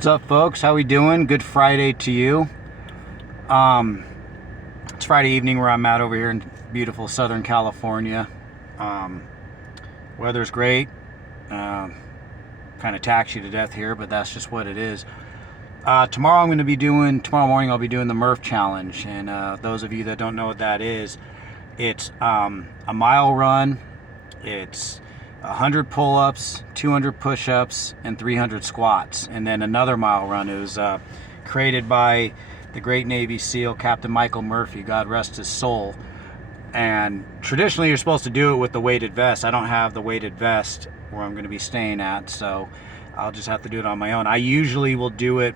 What's up, folks? How we doing? Good Friday to you. It's Friday evening where I'm at over here in beautiful Southern California. Weather's great. Kind of tax you to death here, but that's just what it is. Tomorrow morning I'll be doing the Murph challenge, and those of you that don't know what that is, it's a mile run. It's 100 pull-ups, 200 push-ups, and 300 squats, and then another mile run. It was created by the great Navy SEAL Captain Michael Murphy, God rest his soul. And traditionally you're supposed to do it with the weighted vest. I don't have the weighted vest where I'm going to be staying at, so I'll just have to do it on my own. I usually will do it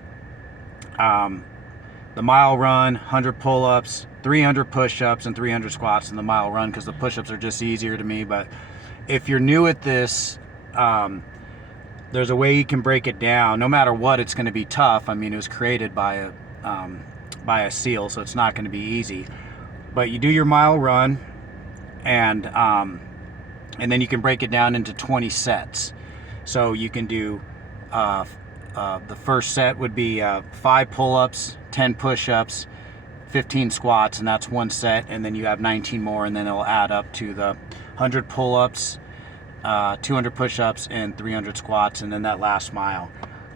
the mile run, 100 pull-ups, 300 push-ups, and 300 squats in the mile run, because the push-ups are just easier to me. But if you're new at this, there's a way you can break it down. No matter what, it's going to be tough. I mean, it was created by a SEAL, so it's not going to be easy. But you do your mile run, and then you can break it down into 20 sets. So you can do the first set would be 5 pull-ups, 10 push-ups, 15 squats, and that's one set. And then you have 19 more, and then it'll add up to the 100 pull-ups, 200 push-ups, and 300 squats, and then that last mile.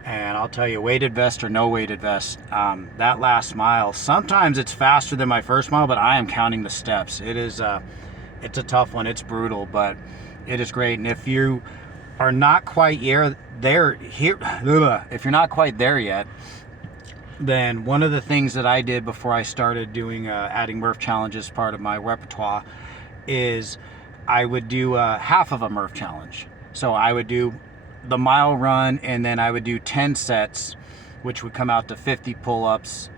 And I'll tell you, weighted vest or no weighted vest, that last mile, sometimes it's faster than my first mile, but I am counting the steps. It's a tough one. It's brutal, but it is great. And if you are not quite if you're not quite there yet, then one of the things that I did before I started doing adding Murph challenges part of my repertoire is I would do half of a Murph challenge. So I would do the mile run, and then I would do 10 sets, which would come out to 50 pull-ups,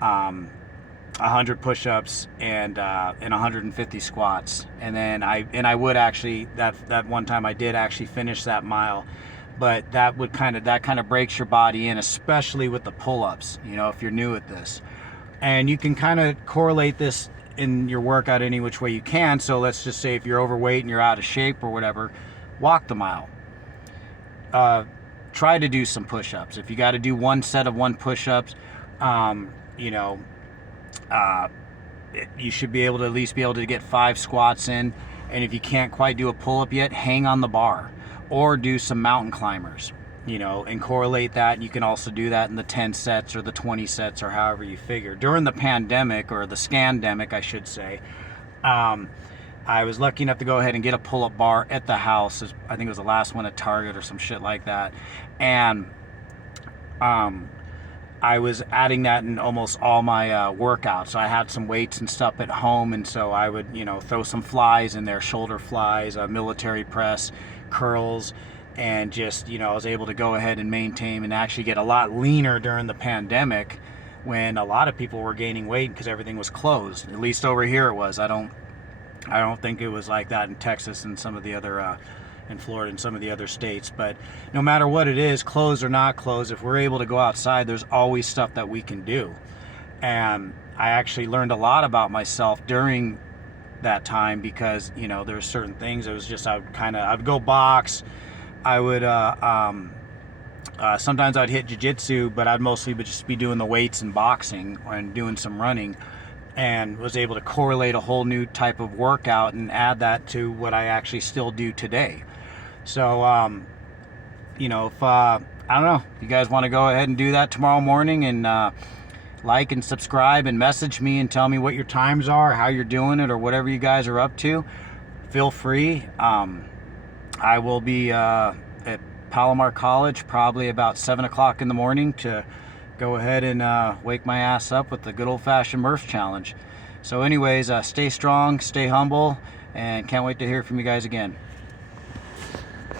100 push-ups, and 150 squats. And then I would actually, that one time I did actually finish that mile. But that kind of breaks your body in, especially with the pull-ups, you know, if you're new at this. And you can kind of correlate this in your workout any which way you can. So let's just say if you're overweight and you're out of shape or whatever, walk the mile. Try to do some push-ups. If you got to do one set of 1 push-ups, you should be able to at least be able to get 5 squats in. And if you can't quite do a pull-up yet, hang on the bar or do some mountain climbers, and correlate that. You can also do that in the 10 sets or the 20 sets or however you figure. During the pandemic, or the scandemic, I should say, I was lucky enough to go ahead and get a pull-up bar at the house. I think it was the last one at Target or some shit like that. And I was adding that in almost all my workouts. So I had some weights and stuff at home, and so I would, throw some flies in there, shoulder flies, military press, curls, and just, I was able to go ahead and maintain and actually get a lot leaner during the pandemic, when a lot of people were gaining weight because everything was closed. At least over here it was. I don't think it was like that in Texas and some of the other in Florida and some of the other states. But no matter what it is, closed or not closed, if we're able to go outside, there's always stuff that we can do. And I actually learned a lot about myself during that time, because there's certain things. It was just I'd go box. I would sometimes I'd hit jiu-jitsu, but I'd mostly just be doing the weights and boxing and doing some running, and was able to correlate a whole new type of workout and add that to what I actually still do today. So if I don't know, if you guys want to go ahead and do that tomorrow morning, and like and subscribe and message me and tell me what your times are, how you're doing it, or whatever you guys are up to, feel free. I will be at Palomar College probably about 7 o'clock in the morning to go ahead and wake my ass up with the good old-fashioned Murph challenge. So anyways, stay strong, stay humble, and can't wait to hear from you guys again.